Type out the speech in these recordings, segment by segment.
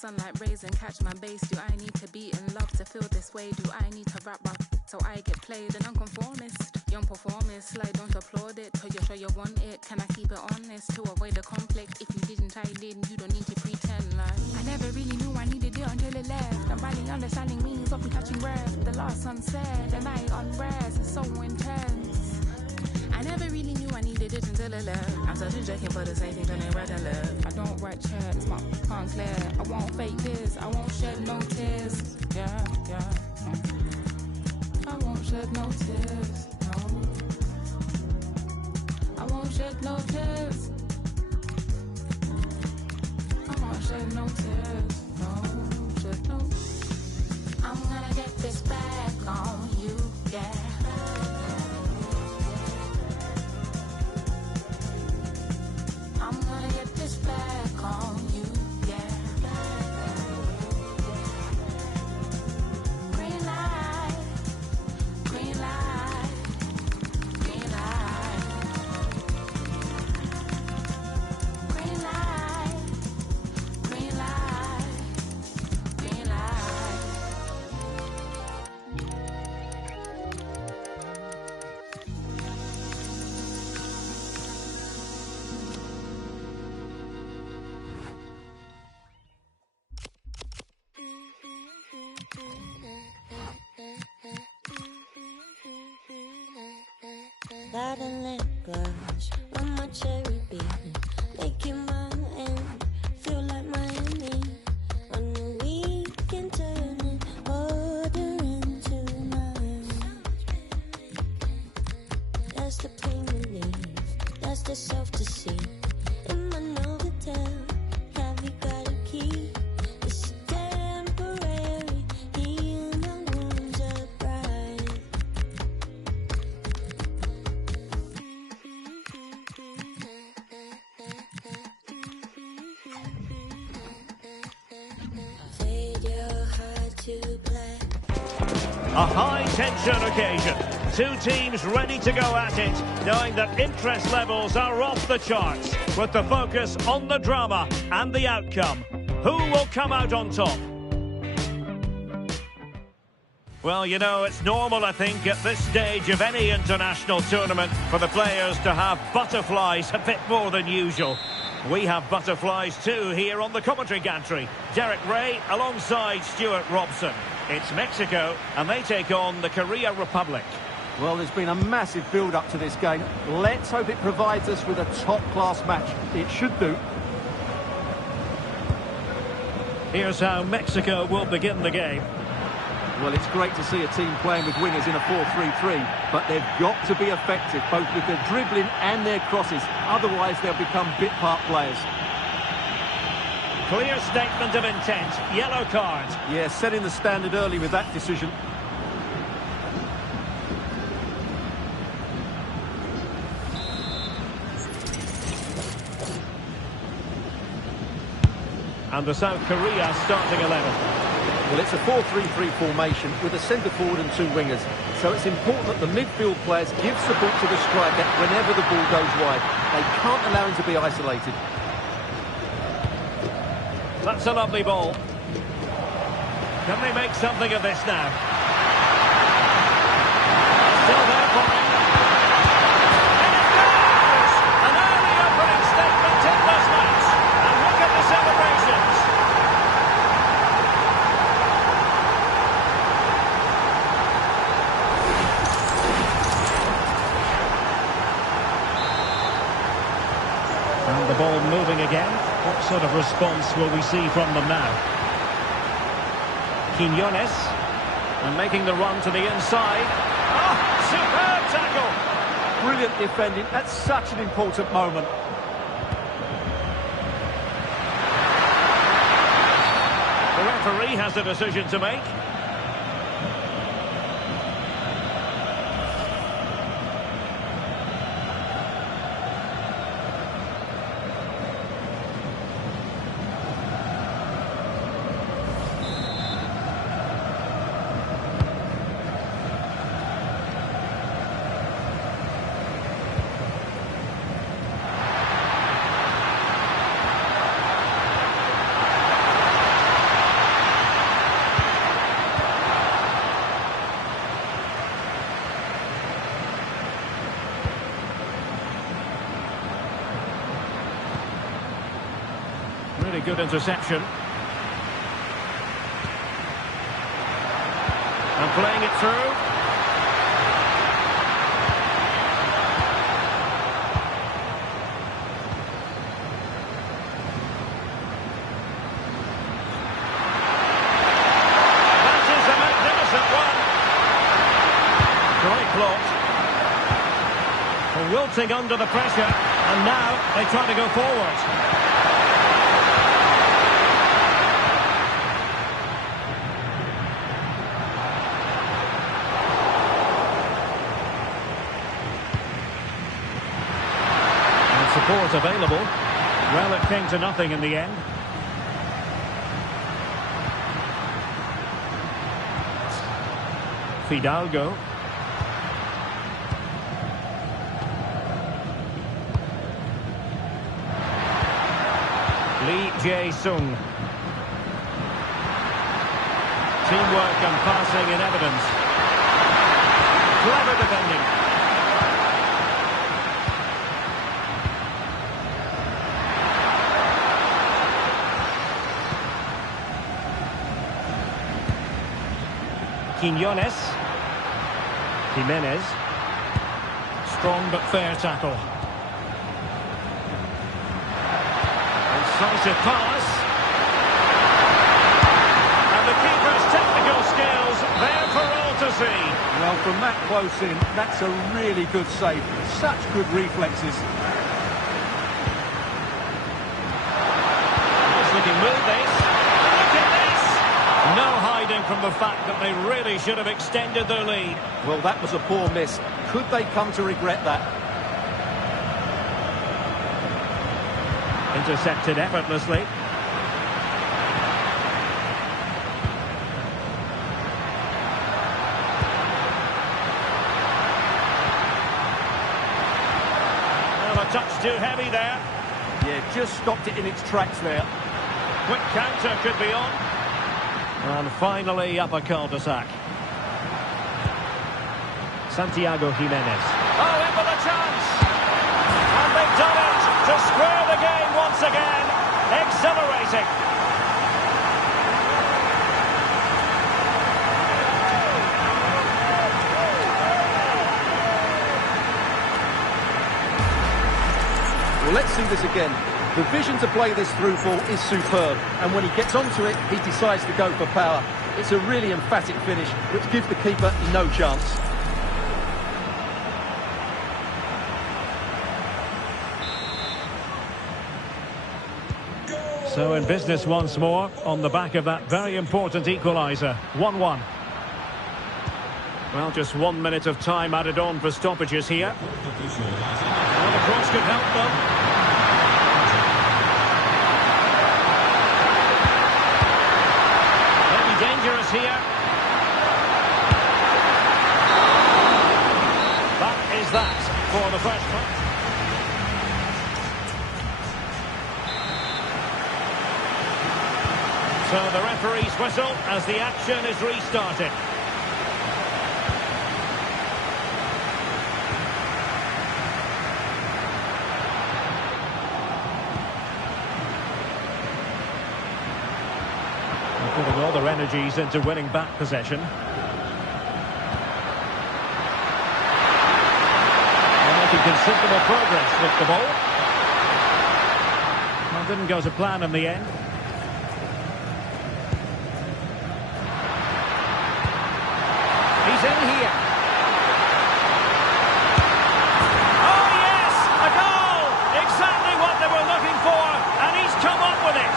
sunlight rays and catch my base. Do I need to be in love to feel this way? Do I need to rap back so I get played? An unconformist, young performist, like don't applaud it till you're sure you want it. Can I keep it honest to avoid the conflict? If you didn't, I did. You don't need to pretend like I never really knew I needed it until it left. I'm barely understanding meanings of me catching breath. The last sunset, the night unrest, it's so intense. I never really knew I needed it until it left. I'm such joking for the same thing, turning right and left. I don't write checks, my can't clear. I won't fake this, I won't shed no tears. Yeah. I won't shed no tears, no. I won't shed no tears. I won't shed no tears, no. Shed no. I'm gonna get this back on you, yeah. I'm gonna get this back on you, yeah. Green light, green light, green light. Green light, green light, green light. Got a lip gloss on my cherry beat, making my end feel like Miami. On the weekend, turning order into mine. That's the pain relief, that's the self-deceit. In my Novotel, have you got a key? It's temporary, heal my wounds are bright. Fade your heart to black. A high-tension occasion. Two teams ready to go at it, knowing that interest levels are off the charts, with the focus on the drama and the outcome. Who will come out on top? Well, you know, it's normal, I think, at this stage of any international tournament for the players to have butterflies a bit more than usual. We have butterflies too here on the commentary gantry. Derek Ray alongside Stuart Robson. It's Mexico and they take on the Korea Republic. Well, there's been a massive build-up to this game. Let's hope it provides us with a top-class match. It should do. Here's how Mexico will begin the game. Well, it's great to see a team playing with wingers in a 4-3-3, but they've got to be effective, both with their dribbling and their crosses. Otherwise, they'll become bit-part players. Clear statement of intent. Yellow card. Yeah, setting the standard early with that decision. And the South Korea starting 11. Well, it's a 4-3-3 formation with a centre forward and two wingers. So it's important that the midfield players give support to the striker whenever the ball goes wide. They can't allow him to be isolated. That's a lovely ball. Can they make something of this now? Still there for him. And it goes! An early opening statement in this match. And look at the celebrations. And the ball moving again. What sort of response will we see from them now? Quiñones. And making the run to the inside. Oh, superb tackle! Brilliant defending at such an important moment. The referee has a decision to make. Good interception. And playing it through. That is a magnificent one. Great plot. Wilting under the pressure, and now they try to go forward. And support available. Well, it came to nothing in the end. Fidalgo. Lee Jae-sung. Teamwork and passing in evidence. Clever defending. Quiñones. Jimenez. Strong but fair tackle. Decisive pass. And the keeper's technical skills there for all to see. Well, from that close in, that's a really good save. Such good reflexes. Nice looking move, this. Look at this! No hiding from the fact that they really should have extended their lead. Well, that was a poor miss. Could they come to regret that? Intercepted effortlessly. Well, a touch too heavy there. Yeah, just stopped it in its tracks there. Quick counter could be on. And finally up a cul-de-sac. Santiago Jimenez. Oh, in with a chance! And they've done it to square the game once again. Exhilarating. Well, let's see this again. The vision to play this through ball is superb, and when he gets onto it, he decides to go for power. It's a really emphatic finish, which gives the keeper no chance. So in business once more, on the back of that very important equaliser. 1-1. Well, just 1 minute of time added on for stoppages here. Well, the cross could help them. Maybe dangerous here. That is that for the first one. So the referee's whistle as the action is restarted. They're putting all their energies into winning back possession. They're making considerable progress with the ball. Well, didn't go to plan in the end. He's in here. Oh, yes! A goal! Exactly what they were looking for, and he's come up with it.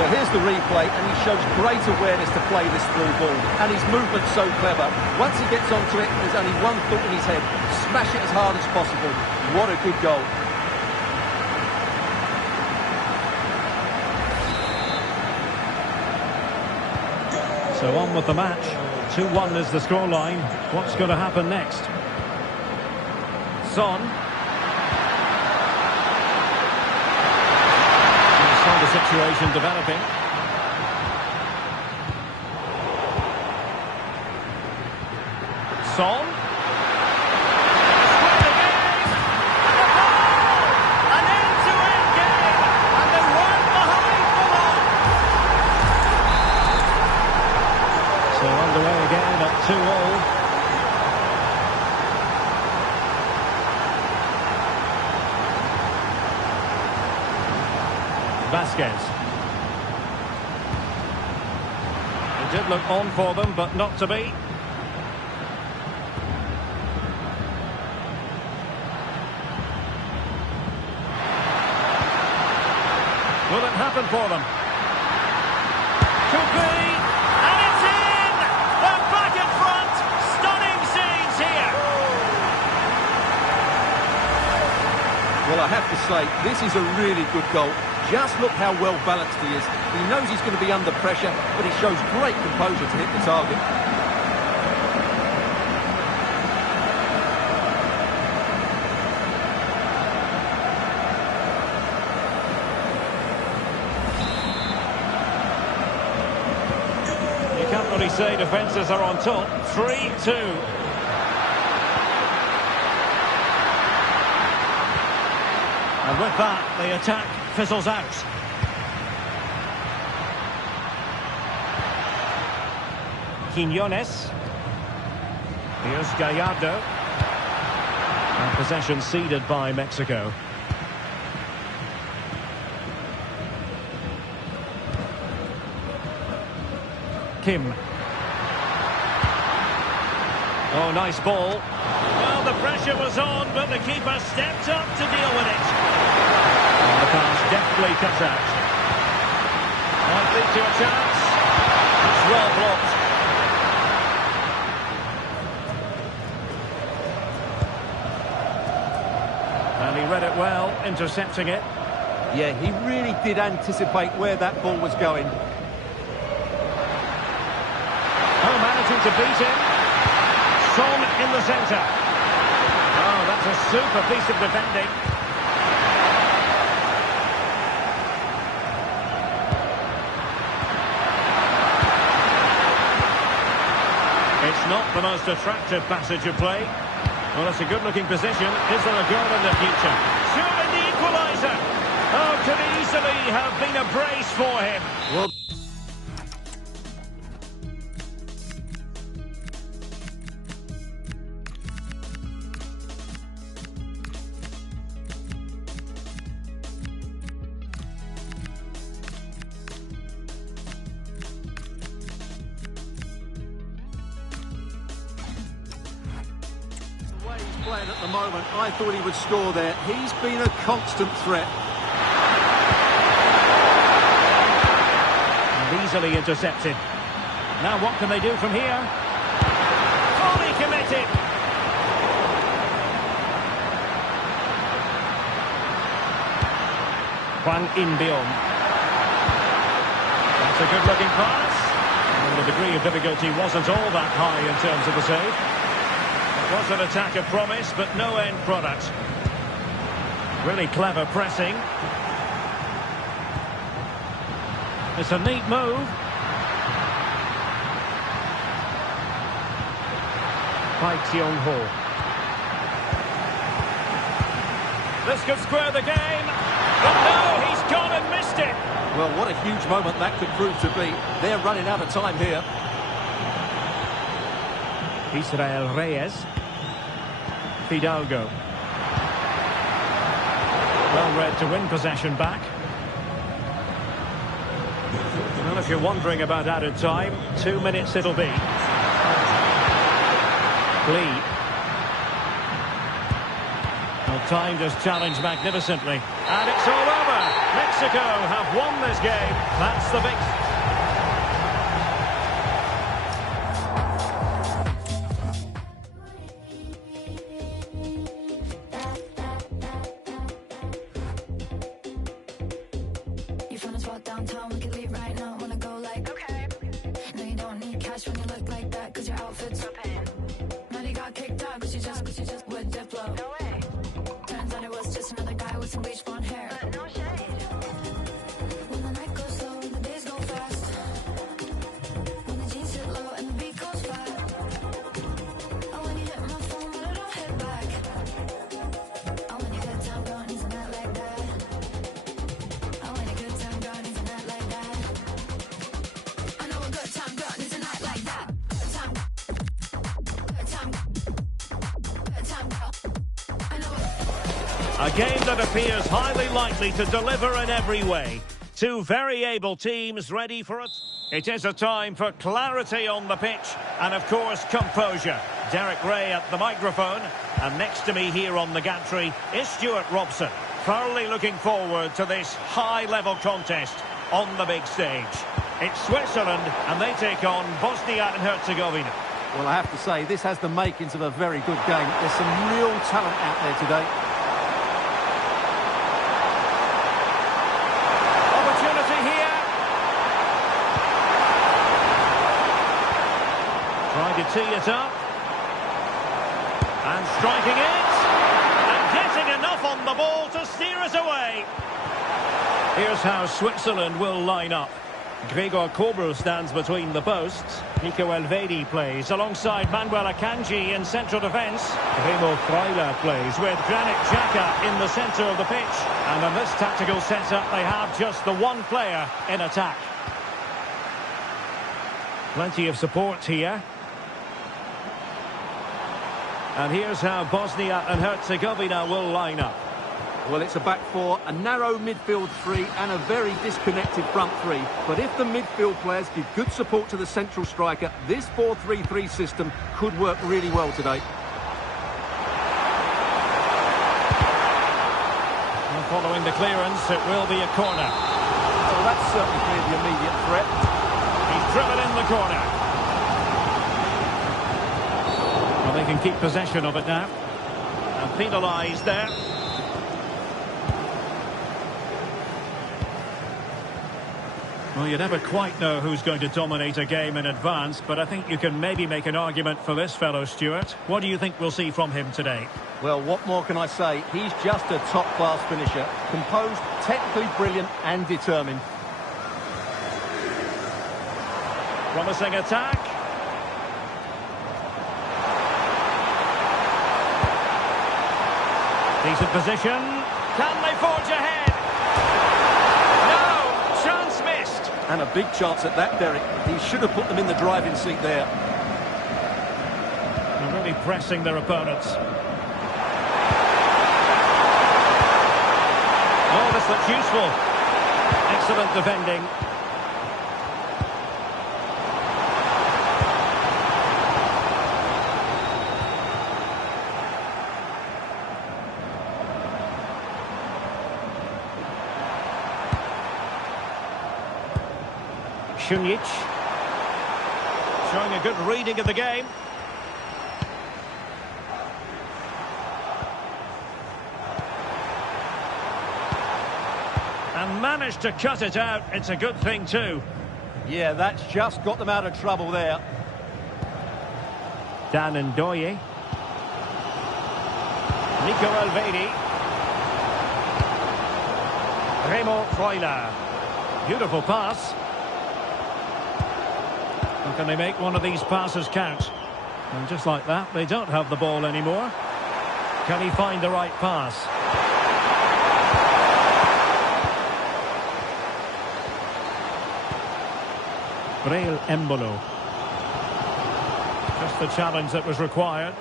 Well, here's the replay, and he shows great awareness to play this through ball, and his movement's so clever. Once he gets onto it, there's only one thought in his head: smash it as hard as possible. What a good goal. So on with the match. 2-1 is the scoreline. What's going to happen next? Son. You saw the situation developing. Son. Square the game. And the ball. An end-to-end game. And they weren't behind for long. So underway again at 2-2. Vasquez. It did look on for them, but not to be. Will it happen for them? Could be, and it's in! They're back in front! Stunning scenes here! Well, I have to say, this is a really good goal. Just look how well balanced he is. He knows he's going to be under pressure, but he shows great composure to hit the target. You can't really say defences are on top. 3-2. And with that, the attack fizzles out. Quiñones. Here's Gallardo. And possession ceded by Mexico. Kim. Oh, nice ball. Well, the pressure was on, but the keeper stepped up to deal with it. Oh, the pass deftly cut out. Might lead to a chance. It's well blocked. And he read it well, intercepting it. Yeah, he really did anticipate where that ball was going. Oh, managing to beat him. Son in the centre. Oh, that's a super piece of defending. It's not the most attractive passage of play. Well, it's a good-looking position. Is there a goal in the future? Surely the equaliser. Oh, could easily have been a brace for him. Well, playing at the moment, I thought he would score there. He's been a constant threat. And easily intercepted. Now what can they do from here? Fully committed. Hwang In-beom. That's a good-looking pass. And the degree of difficulty wasn't all that high in terms of the save. It was an attack of promise, but no end product. Really clever pressing. It's a neat move. Pai Tiong-ho. This could square the game. But no, he's gone and missed it. Well, what a huge moment that could prove to be. They're running out of time here. Israel Reyes. Fidalgo. Well read to win possession back. Well, if you're wondering about added time, 2 minutes it'll be. Lee. Well, time just challenged magnificently. And it's all over. Mexico have won this game. That's the victory. Downtown, we can leave right now. Wanna go like, okay. No, you don't need cash when you look like that, cause your outfit's so pain. Now you got kicked out, cause you just with Diplo. No way. Turns out it was just another guy with some bleach blonde hair. But no shade. When the night goes slow, the days go fast. When the jeans sit low and the beat goes flat. Oh, when A game that appears highly likely to deliver in every way. Two very able teams ready for it. It is a time for clarity on the pitch and, of course, composure. Derek Ray at the microphone, and next to me here on the gantry is Stuart Robson. Thoroughly looking forward to this high-level contest on the big stage. It's Switzerland, and they take on Bosnia and Herzegovina. Well, I have to say, this has the makings of a very good game. There's some real talent out there today. Opportunity here. Trying to tee it up. And striking it. And getting enough on the ball to steer it away. Here's how Switzerland will line up. Gregor Kobel stands between the posts. Nico Elvedi plays alongside Manuel Akanji in central defence. Remo Freuler plays with Granit Xhaka in the centre of the pitch. And in this tactical setup, they have just the one player in attack. Plenty of support here. And here's how Bosnia and Herzegovina will line up. Well, it's a back four, a narrow midfield three and a very disconnected front three. But if the midfield players give good support to the central striker, this 4-3-3 system could work really well today. And following the clearance, it will be a corner. Well, that's certainly cleared the immediate threat. He's driven in the corner. Well, they can keep possession of it now. And penalised there. Well, you never quite know who's going to dominate a game in advance, but I think you can maybe make an argument for this fellow, Stuart. What do you think we'll see from him today? Well, what more can I say? He's just a top-class finisher. Composed, technically brilliant and determined. Promising attack. Decent position. Can they forge ahead? And a big chance at that, Derek. He should have put them in the driving seat there. They're really pressing their opponents. Oh, this looks useful. Excellent defending. Šunjić showing a good reading of the game. And managed to cut it out. It's a good thing too. Yeah, that's just got them out of trouble there. Dan Ndoye. Nico Elvedi. Remo Freuler. Beautiful pass. And can they make one of these passes count? And just like that, they don't have the ball anymore. Can he find the right pass? Breel Embolo. Just the challenge that was required.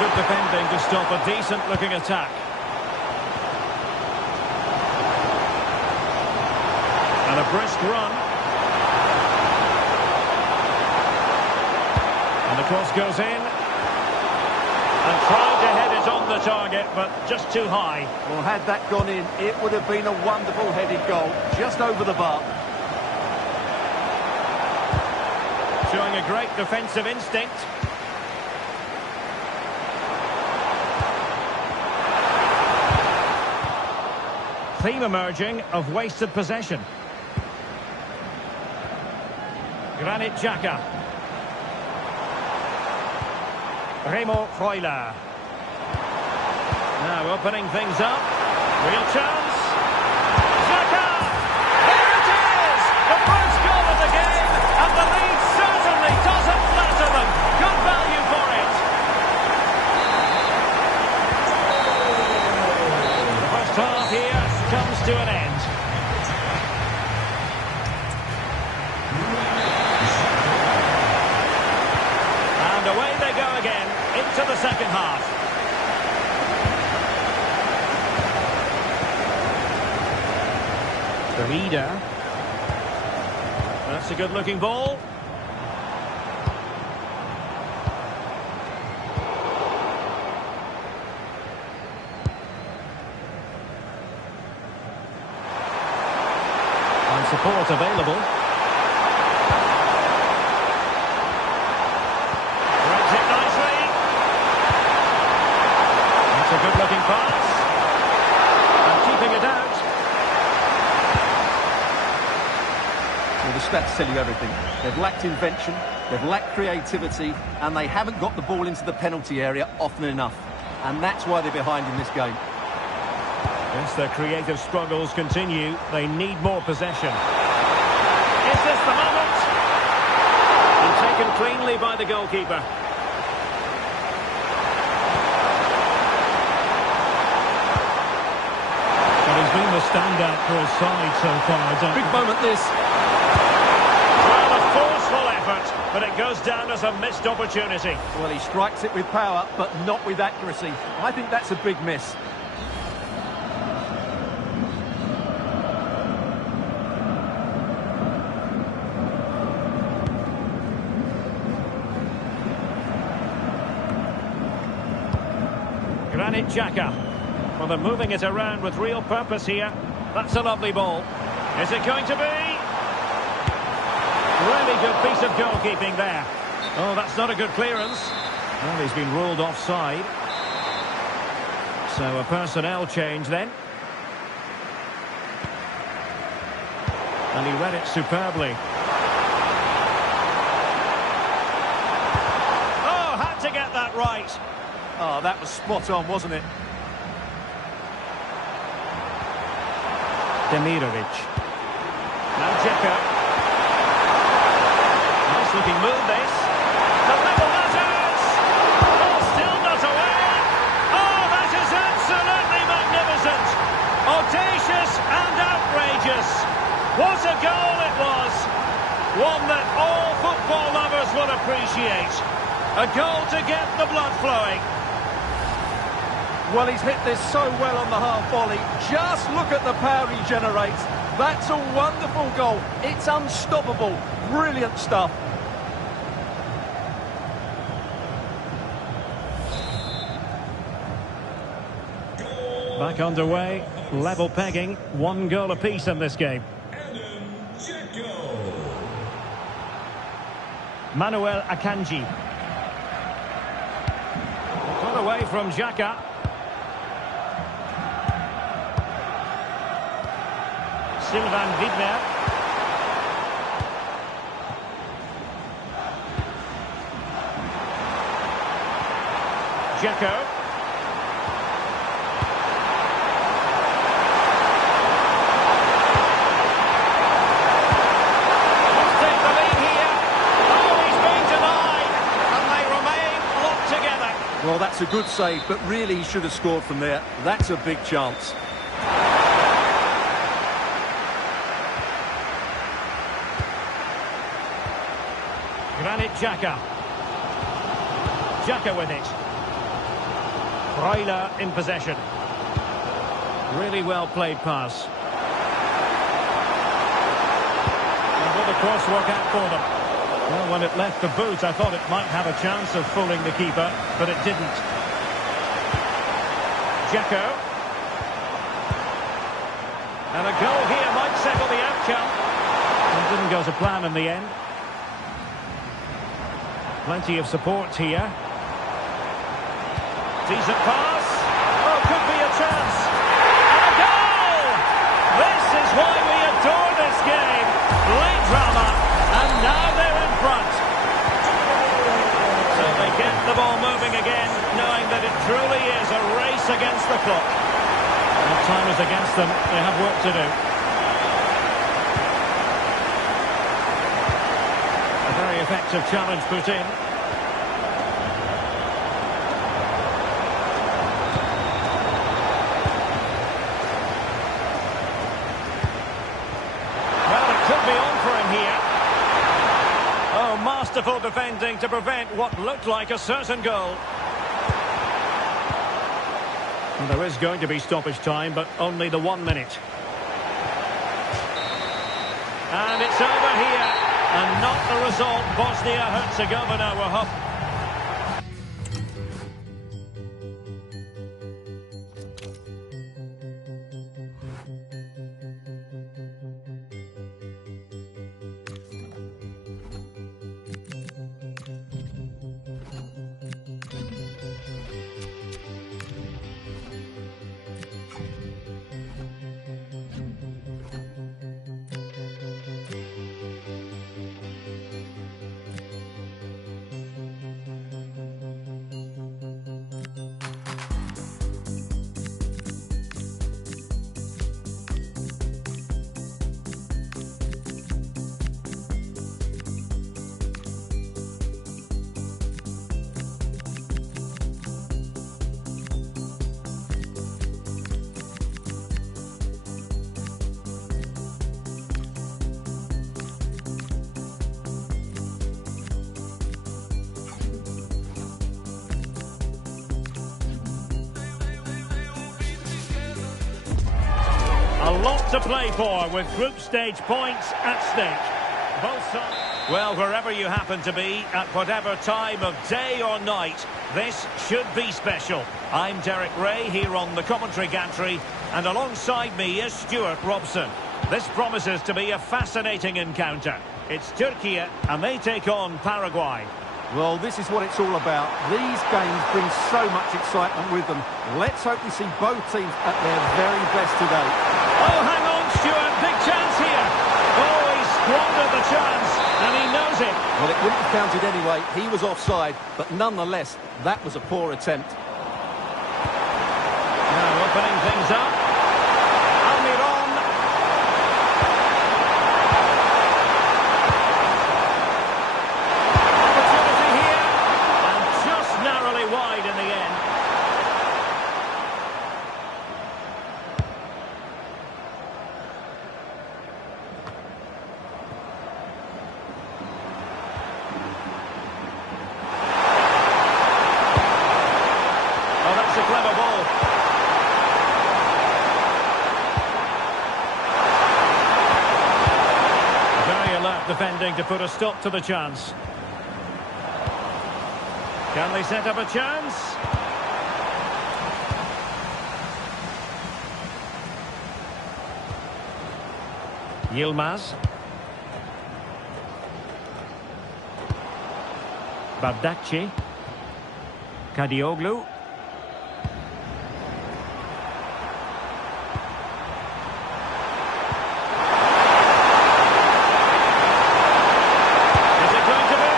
Good defending to stop a decent-looking attack. And a brisk run. And the cross goes in. And tried to head it on the target, but just too high. Well, had that gone in, it would have been a wonderful headed goal, just over the bar. Showing a great defensive instinct. Theme emerging of wasted possession. Granit Xhaka. Remo Freuler. Now opening things up. Real chance. Xhaka! There it is! The first goal of the game, and the lead certainly doesn't flatter them. Good value for it. The first half here comes to an end. half. Berida. That's a good-looking ball. And support available. Breaks it nicely. That's a good-looking pass. And keeping it out. Well, the stats tell you everything. They've lacked invention, they've lacked creativity, and they haven't got the ball into the penalty area often enough. And that's why they're behind in this game. Yes, their creative struggles continue. They need more possession. Is this the moment? And taken cleanly by the goalkeeper. Well, he's been the standout for his side so far. Big moment this. Well, a forceful effort, but it goes down as a missed opportunity. Well, he strikes it with power, but not with accuracy. I think that's a big miss. Granit Xhaka. Well, they're moving it around with real purpose here. That's a lovely ball. Is it going to be? Really good piece of goalkeeping there. Oh, that's not a good clearance. Well, he's been ruled offside. So a personnel change then. And he read it superbly. Oh, had to get that right. Oh, that was spot on, wasn't it? Demirovic. Now Xhaka. Nice looking move this. To level matters. Oh, still not away. Oh, that is absolutely magnificent. Audacious and outrageous. What a goal it was. One that all football lovers will appreciate. A goal to get the blood flowing. Well, he's hit this so well on the half volley. Just look at the power he generates. That's a wonderful goal. It's unstoppable. Brilliant stuff. Back underway. Level pegging. 1 goal apiece in this game. Manuel Akanji. Got away from Xhaka. Sylvain Widmer. Xhaka. Let's take the lead here. Oh, he's been denied. And they remain locked together. Well, that's a good save, but really he should have scored from there. That's a big chance. Granit Xhaka. Xhaka with it. Freuler in possession. Really well played pass. And will the cross work out for them? Well, when it left the boot, I thought it might have a chance of fooling the keeper, but it didn't. Xhaka. And a goal here might settle the outcome. It didn't go to plan in the end. Plenty of support here. Decent pass. Oh, could be a chance. And a goal! This is why we adore this game. Late drama, and now they're in front. So they get the ball moving again, knowing that it truly is a race against the clock. When time is against them, they have work to do. A very effective challenge put in. Masterful defending to prevent what looked like a certain goal. Well, there is going to be stoppage time, but only the 1 minute. And it's over here. And not the result Bosnia-Herzegovina were hoping. A lot to play for with group stage points at stake. Both sides. Well, wherever you happen to be, at whatever time of day or night, this should be special. I'm Derek Ray here on the commentary gantry, and alongside me is Stuart Robson. This promises to be a fascinating encounter. It's Turkey, and they take on Paraguay. Well, this is what it's all about. These games bring so much excitement with them. Let's hope we see both teams at their very best today. Oh, hang on, Stuart. Big chance here. Oh, he squandered the chance, and he knows it. Well, it wouldn't have counted anyway. He was offside, but nonetheless, that was a poor attempt. Now opening things up. Almiron. Opportunity here, and just narrowly wide in the end. Oh, that's a clever ball. Very alert defending to put a stop to the chance. Can they set up a chance? Yilmaz. Bardakci. Kadioglu. Is it going to be?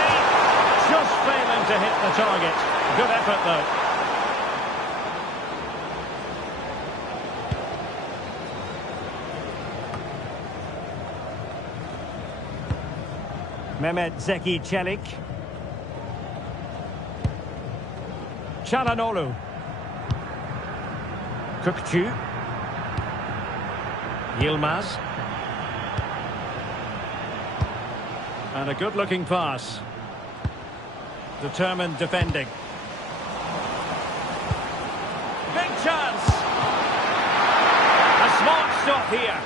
Just failing to hit the target. Good effort, though. Mehmet Zeki Çelik. Çalhanoğlu. Kökçü. Yilmaz. And a good-looking pass. Determined defending. Big chance. A smart stop here.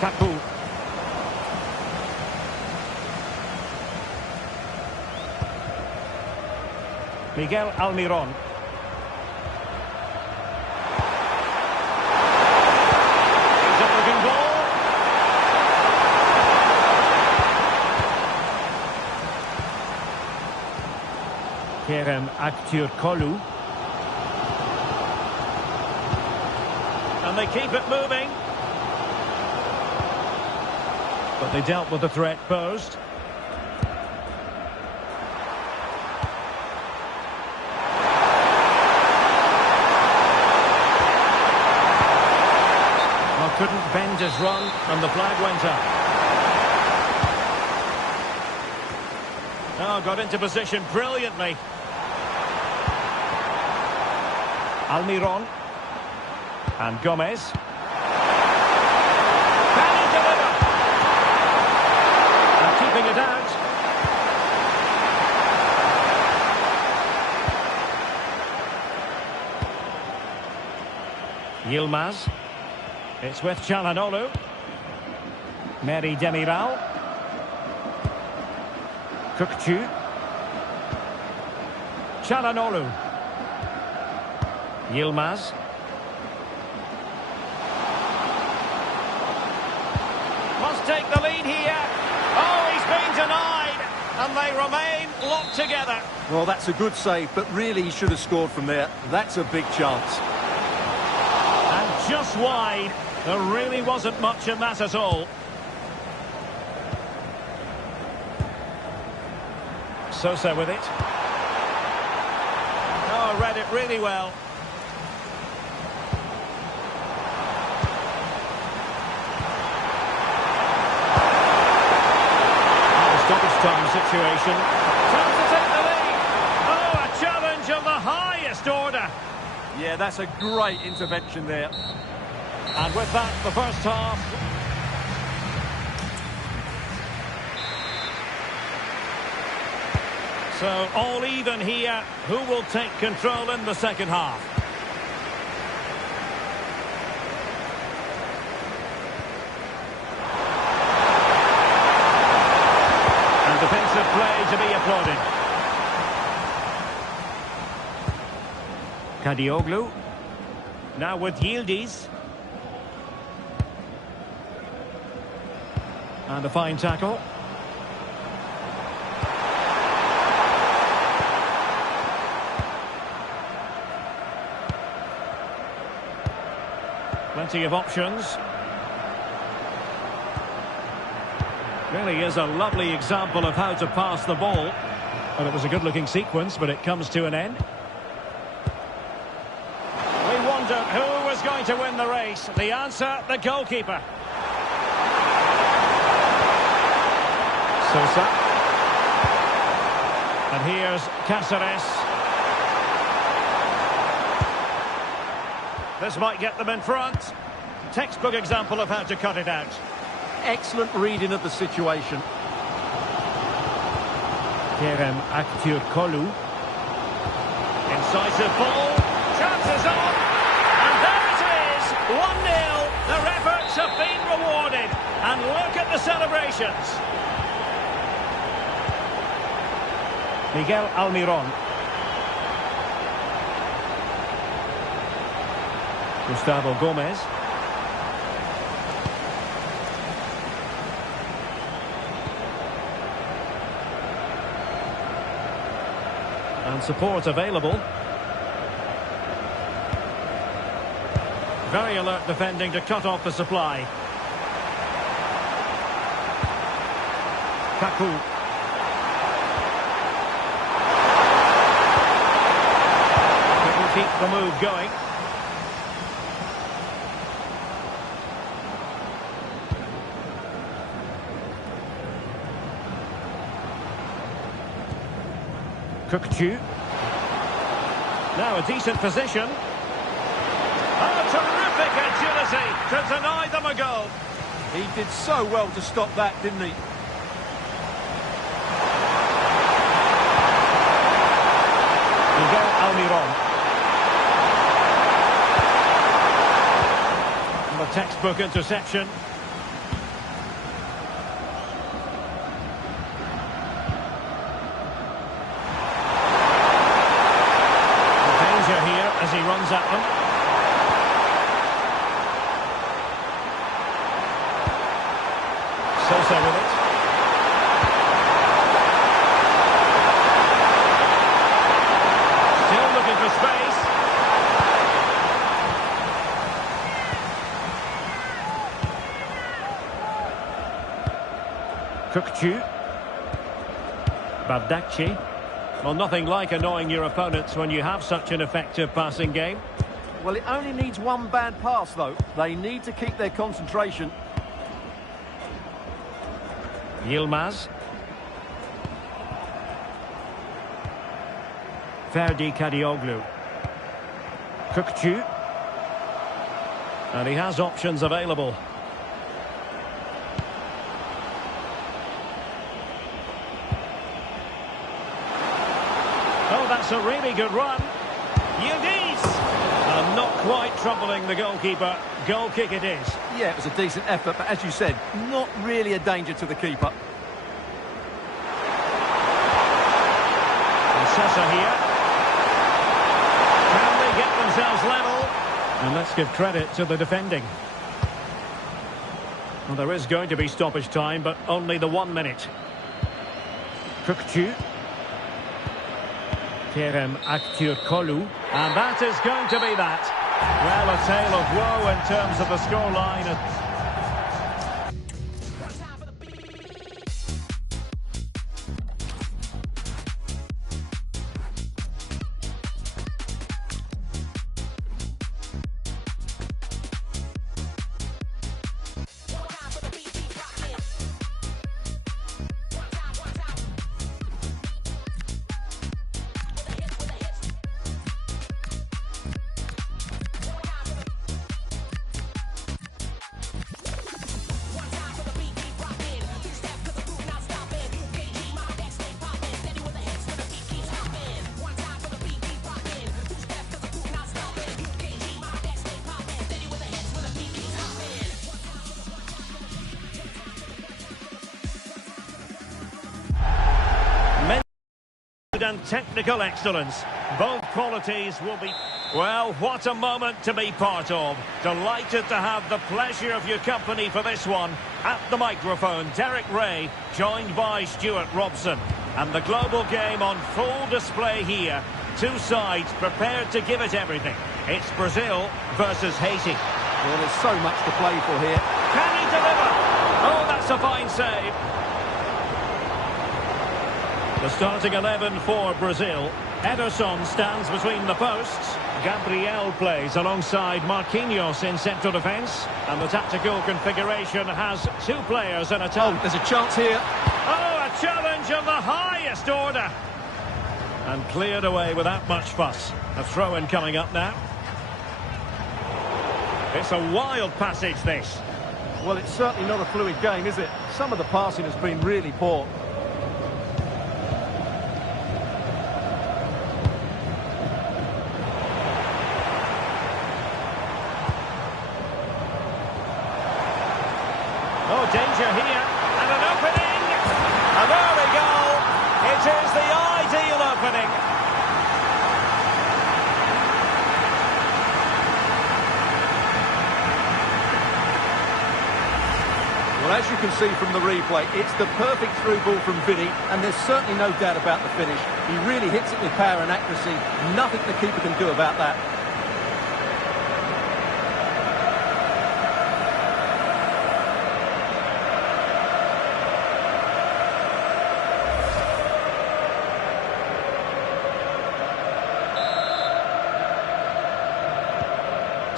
Kaku. Miguel Almiron. Good-looking ball. Kerem Aktürkoğlu. And they keep it moving. But they dealt with the threat posed. Well, couldn't bend his run, and the flag went up. Oh, got into position brilliantly. Almiron. And Gomez. Can he deliver? And keeping it out. Yilmaz. It's with Çalhanoğlu. Merih Demiral. Kökçü. Çalhanoğlu. Yilmaz. Must take the lead here. Oh, he's been denied. And they remain locked together. Well, that's a good save, but really he should have scored from there. That's a big chance. And just wide. There really wasn't much in that at all. Sosa with it. Oh, read it really well. Stoppage time situation. Trying to take the lead. Oh, a challenge of the highest order. Yeah, that's a great intervention there. And with that, the first half. So, all even here. Who will take control in the second half? And defensive play to be applauded. Kadioglu. Now with Yildiz. And a fine tackle. Plenty of options. Really is a lovely example of how to pass the ball. And it was a good-looking sequence, but it comes to an end. We wondered who was going to win the race. The answer, the goalkeeper. Sosa. And here's Cáceres. This might get them in front. Textbook example of how to cut it out. Excellent reading of the situation. Kerem Aktürkoğlu. Incisive ball. Chances on. And there it is. 1-0. Their efforts have been rewarded. And look at the celebrations. Miguel Almirón. Gustavo Gomez. And support available. Very alert defending to cut off the supply. Kaku. Couldn't keep the move going. Kökçü. Now a decent position. Oh, terrific agility to deny them a goal. He did so well to stop that, didn't he? Miguel Almirón. And the textbook interception. Here as he runs at them. Sosa with it. Still looking for space. Kökçü. Bardakçı. Well, nothing like annoying your opponents when you have such an effective passing game. Well, it only needs one bad pass, though. They need to keep their concentration. Yilmaz. Ferdi Kadioglu. Kökçü. And he has options available. Oh, that's a really good run. Yildiz. And not quite troubling the goalkeeper. Goal kick it is. Yeah, it was a decent effort, but as you said, not really a danger to the keeper. And Sosa here. Can they get themselves level? And let's give credit to the defending. Well, there is going to be stoppage time, but only the 1 minute. Kukçu. Kerem Aktürkoğlu. And that is going to be that. Well, a tale of woe in terms of the scoreline. And technical excellence. Both qualities will be... Well, what a moment to be part of. Delighted to have the pleasure of your company for this one. At the microphone, Derek Ray, joined by Stuart Robson. And the global game on full display here. Two sides prepared to give it everything. It's Brazil versus Haiti. Well, there's so much to play for here. Can he deliver? Oh, that's a fine save. The starting 11 for Brazil. Ederson stands between the posts. Gabriel plays alongside Marquinhos in central defence. And the tactical configuration has two players in attack. Oh, there's a chance here. Oh, a challenge of the highest order. And cleared away without much fuss. A throw-in coming up now. It's a wild passage, this. Well, it's certainly not a fluid game, is it? Some of the passing has been really poor. Oh, danger here, and an opening! An early goal! It is the ideal opening. Well, as you can see from the replay, it's the perfect through ball from Vinny, and there's certainly no doubt about the finish. He really hits it with power and accuracy. Nothing the keeper can do about that.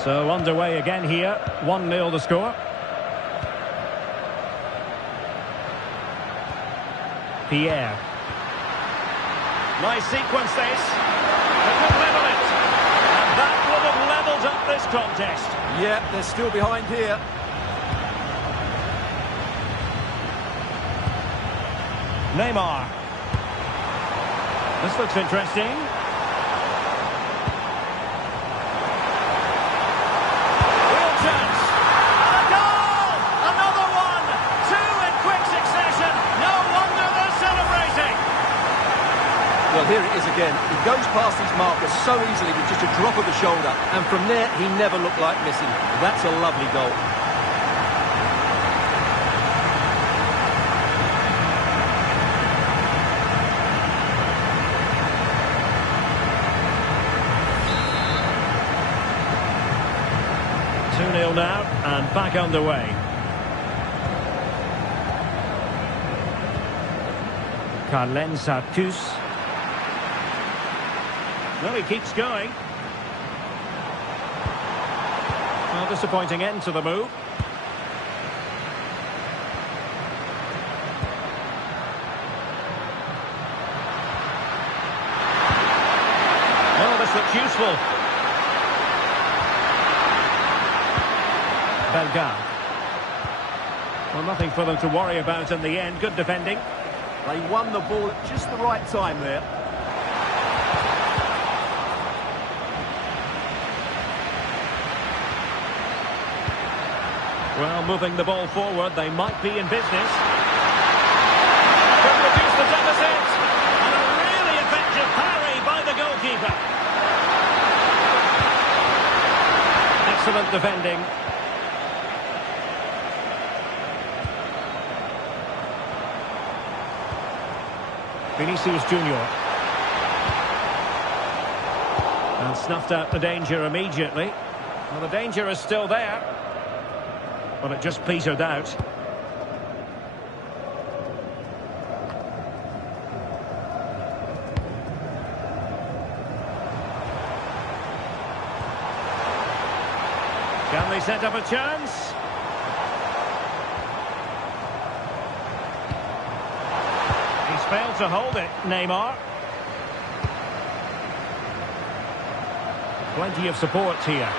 So underway again here, 1-0 the score. Pierre. Nice sequence this. They could level it. And that would have levelled up this contest. Yeah, they're still behind here. Neymar. This looks interesting. Well, here it is again. He goes past his marker so easily with just a drop of the shoulder. And from there, he never looked like missing. That's a lovely goal. Two 2-0 now, and back underway. Carlen Sartus. Well, he keeps going. Well, disappointing end to the move. Oh, this looks useful. Bellegarde. Well, nothing for them to worry about in the end. Good defending. They won the ball at just the right time there. Well, moving the ball forward, they might be in business. Could reduce the deficit. And a really effective parry by the goalkeeper. Excellent defending. Vinicius Junior. And snuffed out the danger immediately. Well, the danger is still there. But it just petered out. Can they set up a chance? He's failed to hold it, Neymar. Plenty of support here.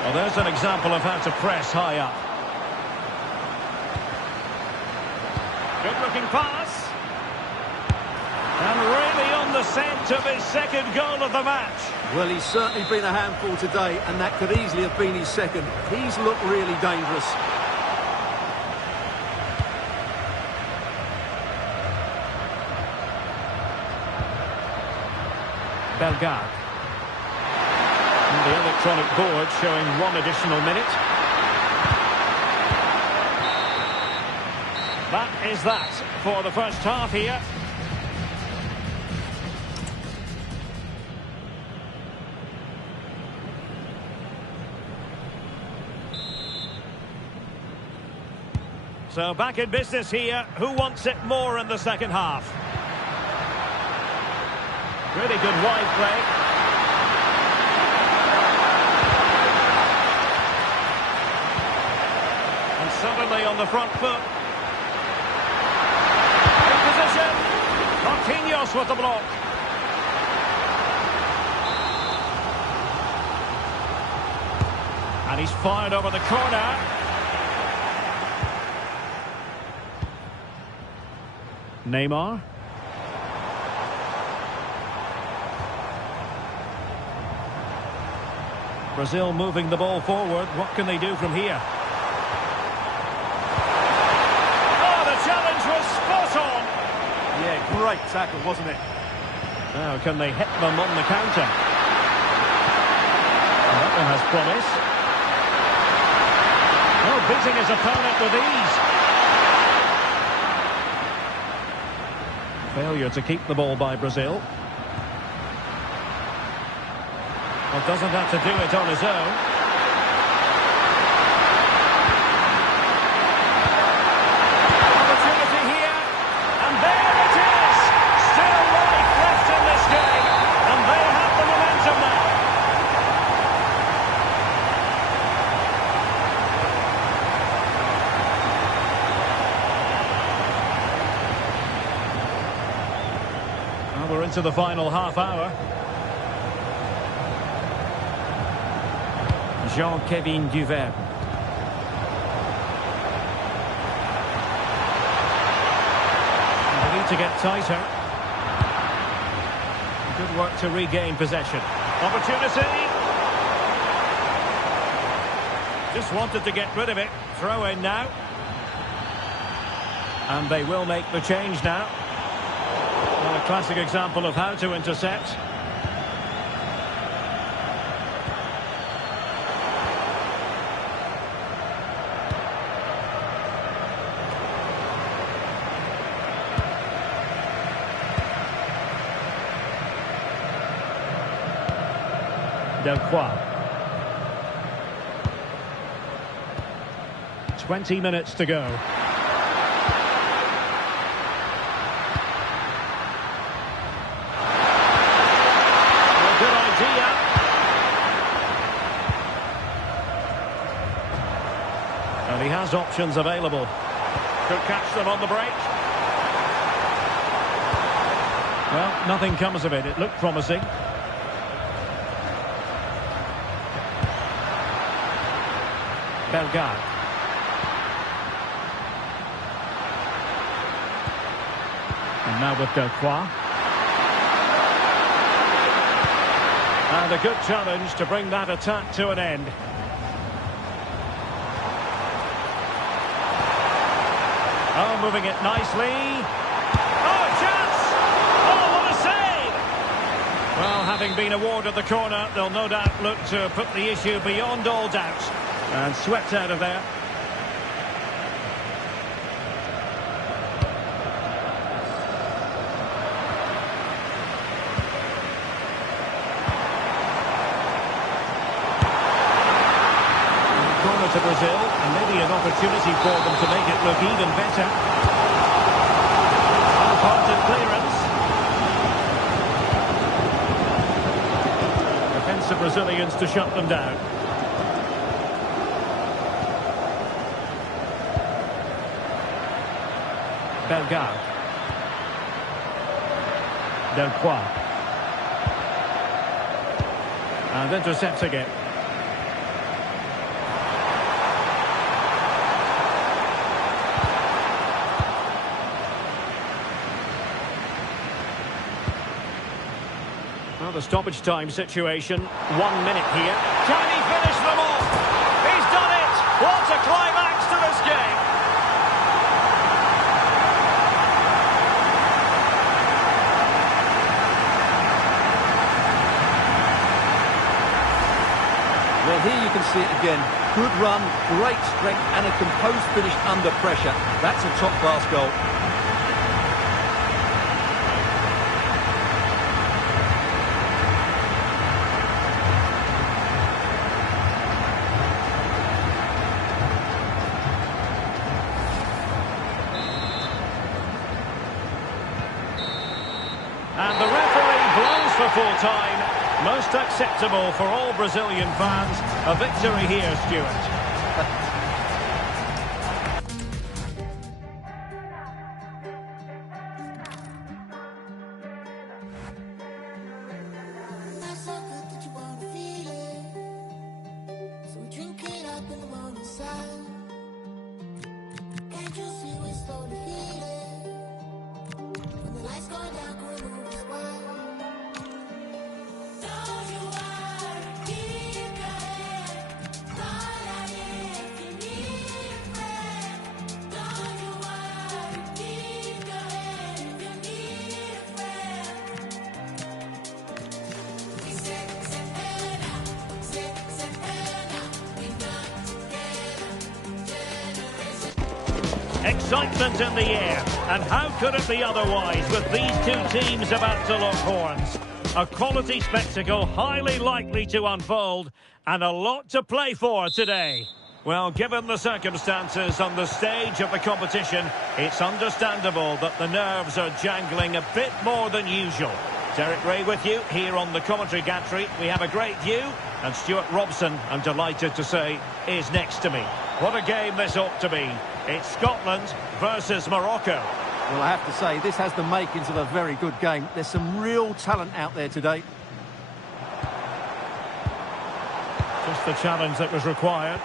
Well, there's an example of how to press high up. Good-looking pass. And really on the scent of his second goal of the match. Well, he's certainly been a handful today, and that could easily have been his second. He's looked really dangerous. Bellegarde. The electronic board showing 1 additional minute. That is that for the first half here. So back in business here. Who wants it more in the second half? Really good wide play. Suddenly on the front foot. In position. Marquinhos with the block. And he's fired over the corner. Neymar. Brazil moving the ball forward. What can they do from here? Yeah, great tackle, wasn't it? Now, can they hit them on the counter? Well, that one has promise. Oh, beating his opponent with ease. Failure to keep the ball by Brazil. Well, doesn't have to do it on his own. We're into the final half hour. Jean-Kevin Duvert. They need to get tighter. Good work to regain possession. Opportunity. Just wanted to get rid of it. Throw in now. And they will make the change now. Well, a classic example of how to intercept. Delcroix. 20 minutes to go. Good idea. And he has options available. Could catch them on the break. Well, nothing comes of it. It looked promising. Bellegarde. And now with Delcroix. And a good challenge to bring that attack to an end. Oh, moving it nicely. Oh, a chance! Oh, what a save! Well, having been awarded the corner, they'll no doubt look to put the issue beyond all doubt. And swept out of there. Corner to Brazil, and maybe an opportunity for them to make it look even better. Half-hearted clearance. Defensive Brazilians to shut them down. Bellegarde. Delcroix. And intercepting it. Well, the stoppage time situation, 1 minute here. Can he finish them off? He's done it! What a climax to this game! Well, here you can see it again. Good run, great strength, and a composed finish under pressure. That's a top-class goal. And the referee blows for full time. Most acceptable for all Brazilian fans. A victory here, Stuart. Excitement in the air, and how could it be otherwise with these two teams about to lock horns? A quality spectacle highly likely to unfold, and a lot to play for today. Well, given the circumstances on the stage of the competition, it's understandable that the nerves are jangling a bit more than usual. Derek Ray with you here on the commentary gantry. We have a great view, and Stuart Robson, I'm delighted to say, is next to me. What a game this ought to be. It's Scotland versus Morocco. Well, I have to say, this has the makings of a very good game. There's some real talent out there today. Just the challenge that was required.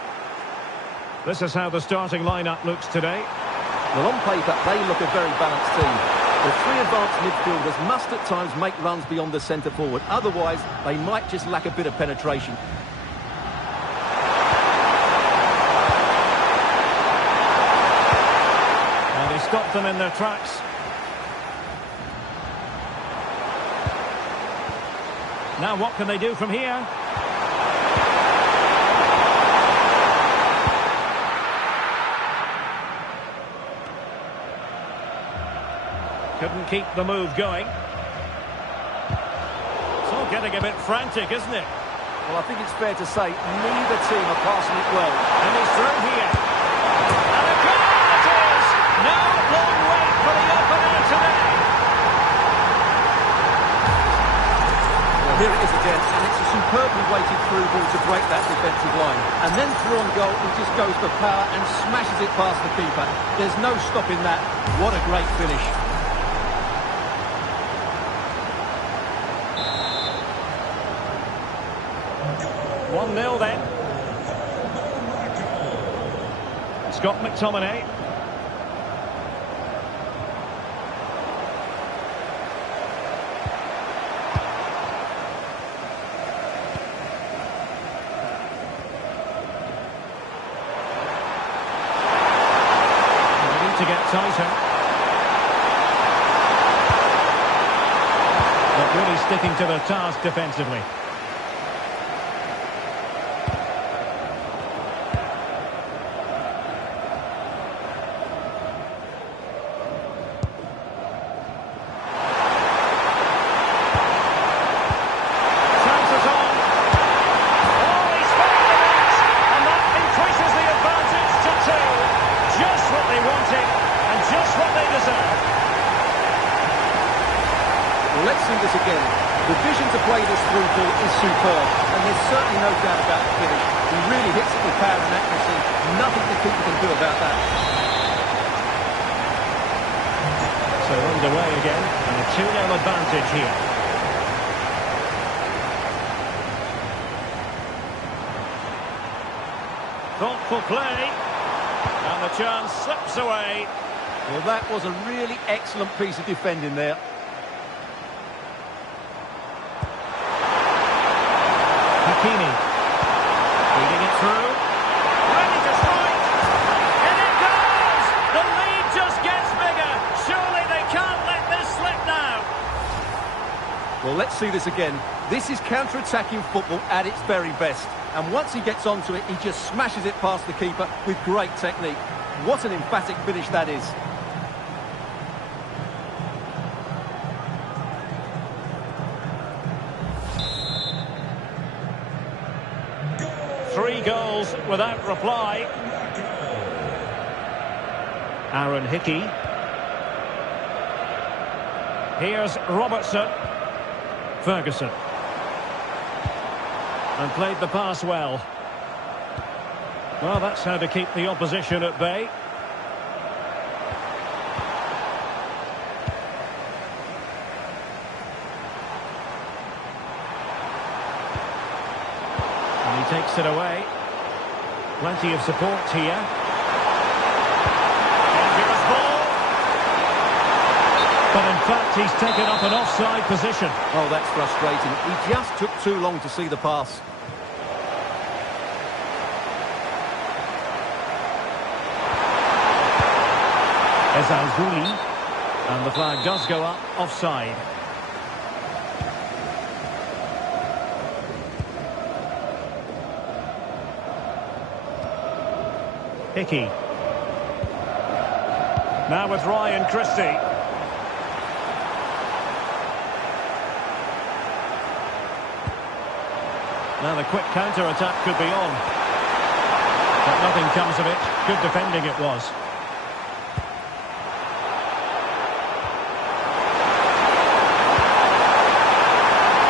This is how the starting lineup looks today. Well, on paper, they look a very balanced team. The three advanced midfielders must at times make runs beyond the centre forward. Otherwise, they might just lack a bit of penetration. And he stopped them in their tracks. Now what can they do from here? Couldn't keep the move going. It's all getting a bit frantic, isn't it? Well, I think it's fair to say neither team are passing it well. And he's through here. And a goal it is! No long wait for the opener today. Well, here it is again, and it's a superbly weighted through ball to break that defensive line. And then through on goal, he just goes for power and smashes it past the keeper. There's no stopping that. What a great finish. 1-0 then. Scott McTominay. Clayton. But really sticking to the task defensively. Let's see this again. The vision to play this through ball is superb, and there's certainly no doubt about the finish. He really hits it with power and accuracy. Nothing the keeper can do about that. So underway again, and a 2-0 advantage here. Thoughtful play, and the chance slips away. Well, that was a really excellent piece of defending there. Hakimi, feeding it through, ready to strike, and it goes! The lead just gets bigger. Surely they can't let this slip now. Well, let's see this again. This is counter-attacking football at its very best. And once he gets onto it, he just smashes it past the keeper with great technique. What an emphatic finish that is. Three goals without reply. Aaron Hickey. Here's Robertson. Ferguson. And played the pass well. Well, that's how to keep the opposition at bay. And he takes it away. Plenty of support here. Dangerous ball. But in fact, he's taken up an offside position. Oh, that's frustrating. He just took too long to see the pass. Ezalzouli. And the flag does go up, offside. Hickey. Now with Ryan Christie. Now the quick counter-attack could be on. But nothing comes of it. Good defending it was.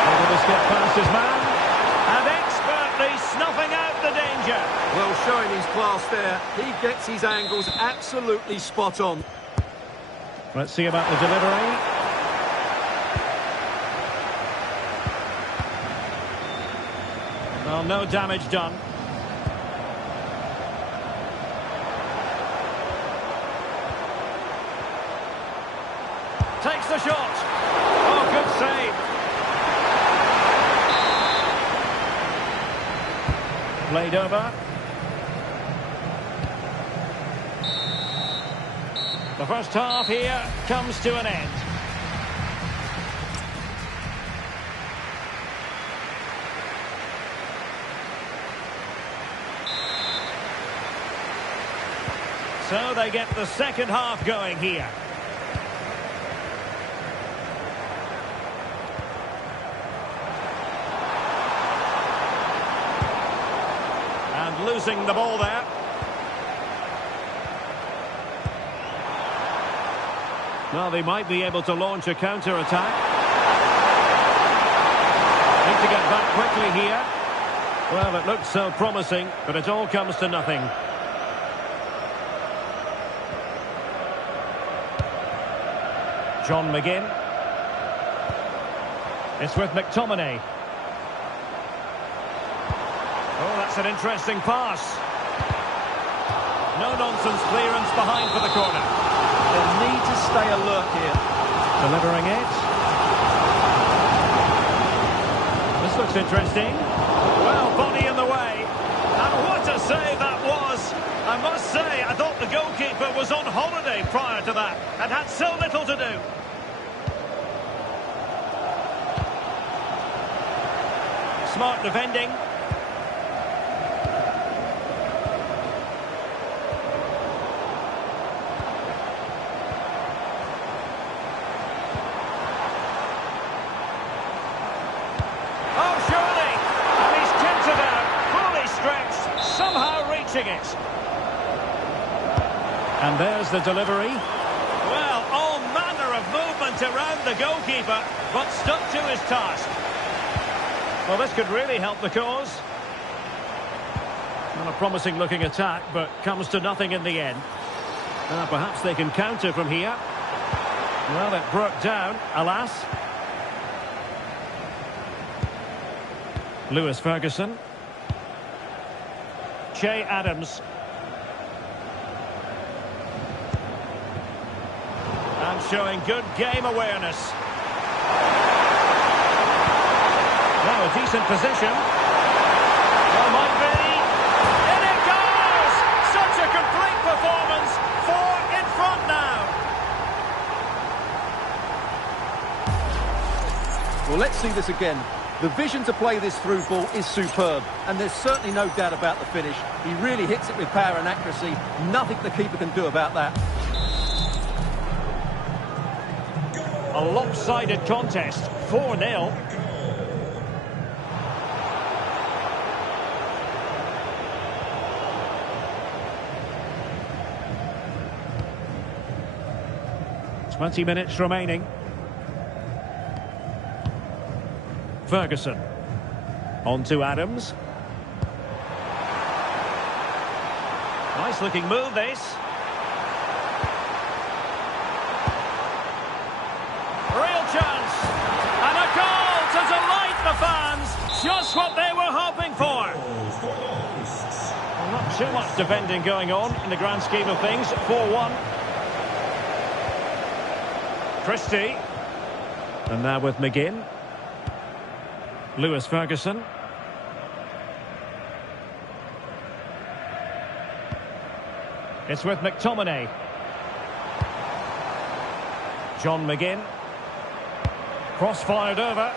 Able to skip past his man. And expertly snuffing out the danger. Well, showing his class there. He gets his angles absolutely spot on. Let's see about the delivery. Well, no damage done. Takes the shot. Oh, good save. Played over. The first half here comes to an end. So they get the second half going here. And losing the ball there. Well, they might be able to launch a counter-attack. Need to get back quickly here. Well, it looked so promising, but it all comes to nothing. John McGinn. It's with McTominay. Oh, that's an interesting pass. No-nonsense clearance behind for the corner. They need to stay alert here. Delivering it. This looks interesting. Well, body in the way. And what a save that was. I must say, I thought the goalkeeper was on holiday prior to that and had so little to do. Smart defending. Oh, surely! And he's kept it out, fully stretched, somehow reaching it. And there's the delivery. Well, all manner of movement around the goalkeeper, but stuck to his task. Well, this could really help the cause. Not a promising looking attack, but comes to nothing in the end. Perhaps they can counter from here. Well, it broke down, alas. Lewis Ferguson. Che Adams. And showing good game awareness. Now a decent position. Well, might be. In it goes! Such a complete performance. 4 in front now. Well, let's see this again. The vision to play this through ball is superb, and there's certainly no doubt about the finish. He really hits it with power and accuracy. Nothing the keeper can do about that. A lopsided contest, 4-0. Twenty minutes remaining. Ferguson. On to Adams. Nice looking move, this. Real chance. And a goal to delight the fans. Just what they were hoping for. Well, not too much defending going on in the grand scheme of things. 4-1. Christie. And now with McGinn. Lewis Ferguson. It's with McTominay. John McGinn. Cross-fired over.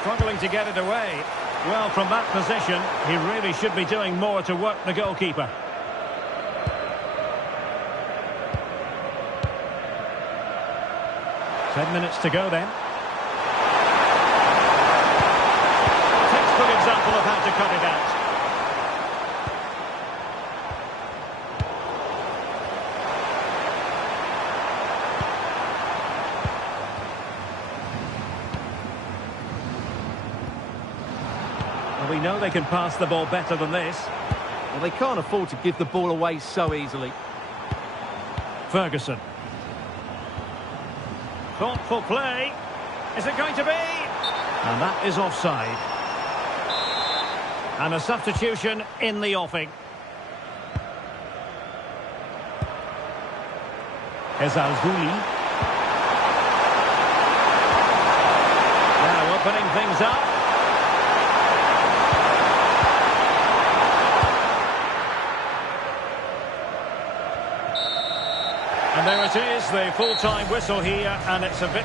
Struggling to get it away. Well, from that position, he really should be doing more to work the goalkeeper. Ten minutes to go then. Textbook example of how to cut it out. Well, we know they can pass the ball better than this. Well, they can't afford to give the ball away so easily. Ferguson. Thoughtful play. Is it going to be? And that is offside. And a substitution in the offing. Ezalzouli. Now opening things up. And there it is, the full-time whistle here, and it's a bit...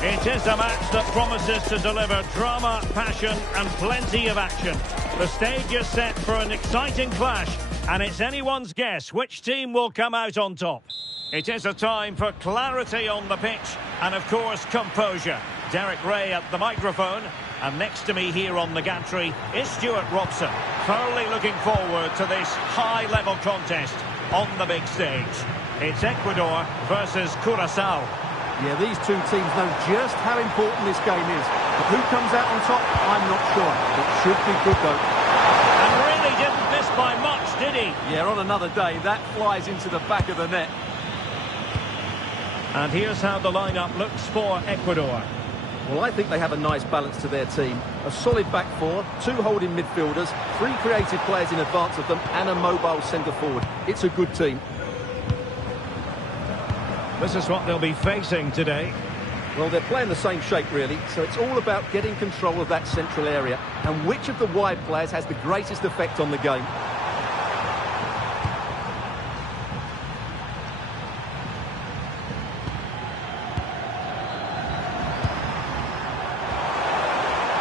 It is a match that promises to deliver drama, passion and plenty of action. The stage is set for an exciting clash, and it's anyone's guess which team will come out on top. It is a time for clarity on the pitch and, of course, composure. Derek Ray at the microphone. And next to me here on the gantry is Stuart Robson, thoroughly looking forward to this high-level contest on the big stage. It's Ecuador versus Curaçao. Yeah, these two teams know just how important this game is. But who comes out on top, I'm not sure. It should be good, though. And really didn't miss by much, did he? Yeah, on another day, that flies into the back of the net. And here's how the lineup looks for Ecuador. Well, I think they have a nice balance to their team. A solid back four, two holding midfielders, three creative players in advance of them, and a mobile centre-forward. It's a good team. This is what they'll be facing today. Well, they're playing the same shape, really, so it's all about getting control of that central area and which of the wide players has the greatest effect on the game.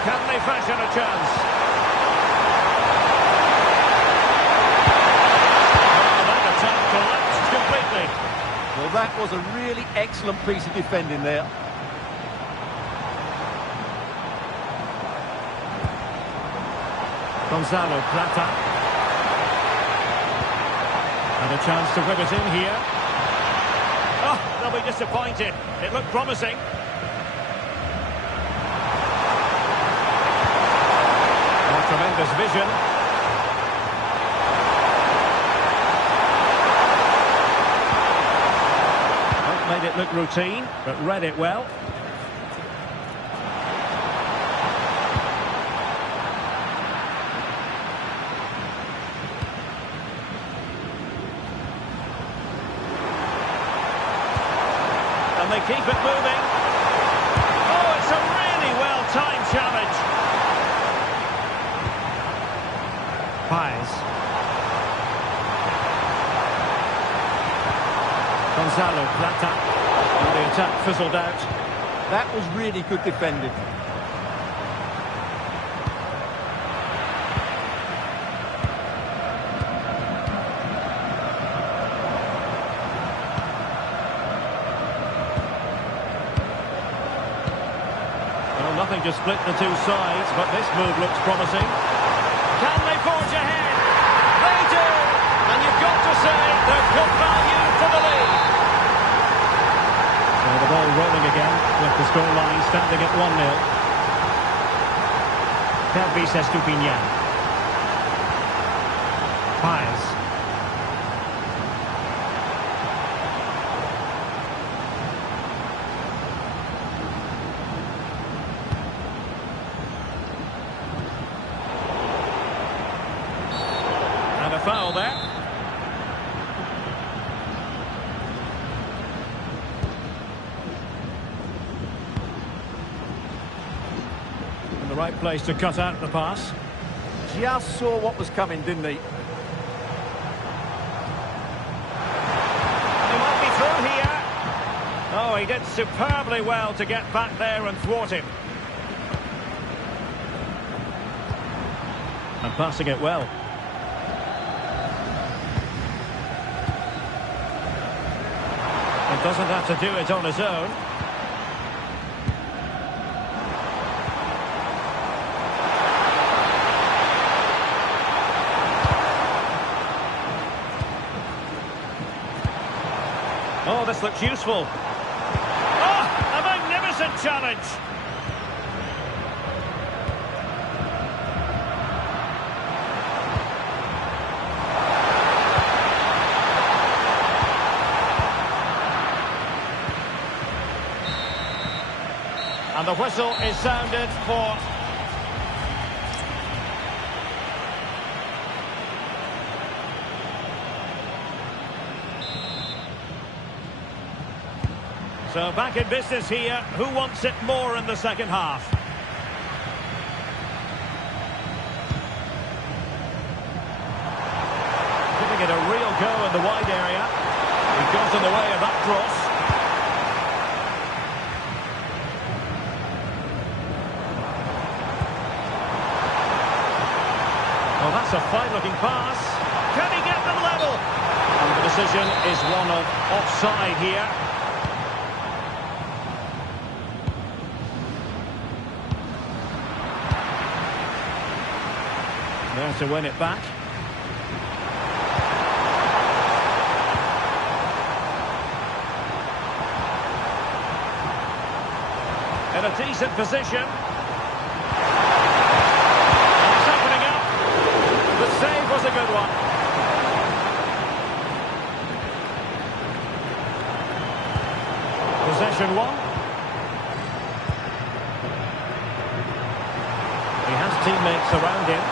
Can they fashion a chance? Oh, that attack collapsed completely. Well, that was a really excellent piece of defending there. Gonzalo Plata. And a chance to whip it in here. Oh, they'll be disappointed. It looked promising. Oh, tremendous vision. Well, made it look routine, but read it well. And they keep it moving. Oh, it's a really well-timed challenge. Paez. Gonzalo Plata. And the attack fizzled out. That was really good defending. Nothing to split the two sides, but this move looks promising. Can they forge ahead? They do! And you've got to say they're good value for the lead. So the ball rolling again with the scoreline standing at 1-0. Pervis Estupiñán. Paez. Foul there. In the right place to cut out the pass. Just saw what was coming, didn't he? He might be through here. Oh, he did superbly well to get back there and thwart him. And passing it well. He doesn't have to do it on his own. Oh, this looks useful. Oh, a magnificent challenge. And the whistle is sounded for... So back in business here. Who wants it more in the second half? Giving it a real go in the wide area. He goes in the way of that cross. Oh, that's a fine-looking pass. Can he get them level? And the decision is one of offside here. There to win it back. In a decent position. And it's opening up. The save was a good one. Possession one. He has teammates around him.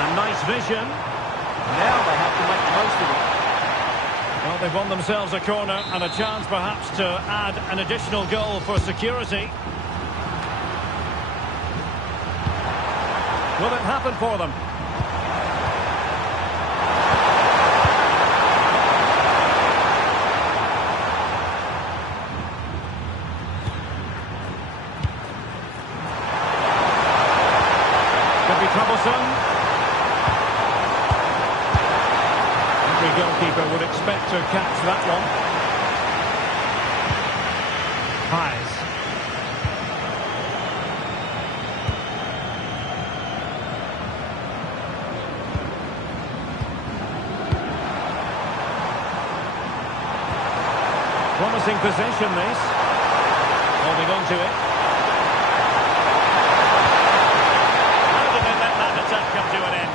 And nice vision. Now they have to make the most of it. Well, they've won themselves a corner and a chance perhaps to add an additional goal for security. Will it happen for them? Could be troublesome. Every goalkeeper would expect to catch that one. Hayes. Promising possession this. Holding on to it. How did they let that attack come to an end?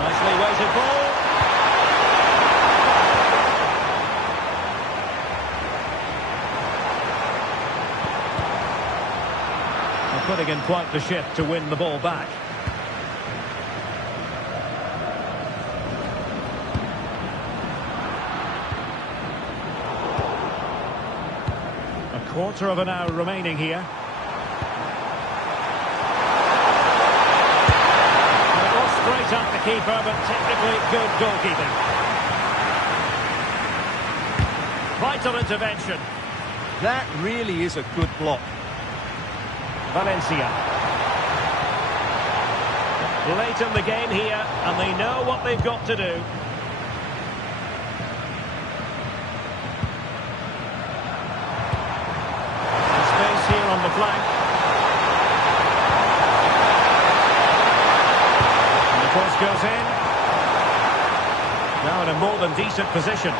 Nicely weighted ball. They're putting in quite the shift to win the ball back. A quarter of an hour remaining here. Straight up the keeper, but technically good goalkeeping. Vital intervention. That really is a good block. Valencia. Late in the game here, and they know what they've got to do. Space here on the flank. Cross goes in. Now in a more than decent position.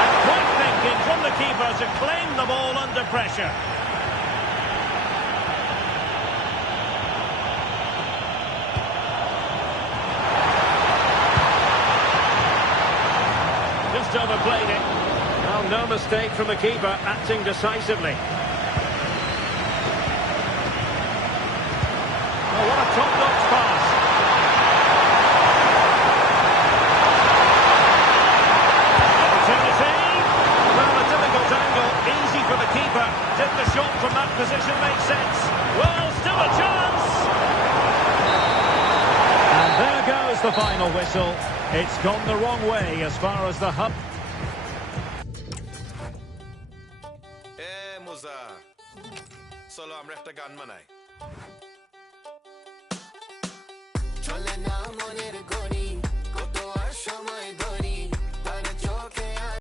And quick thinking from the keeper to claim the ball under pressure. Just overplayed it. Well, no mistake from the keeper, acting decisively. What a top-notch pass. Opportunity. Well, a difficult angle. Easy for the keeper. Did the shot from that position make sense? Well, still a chance. And there goes the final whistle. It's gone the wrong way as far as the hub. Musa. Solo am rechter gunman. Chole na monere goni, koto ashama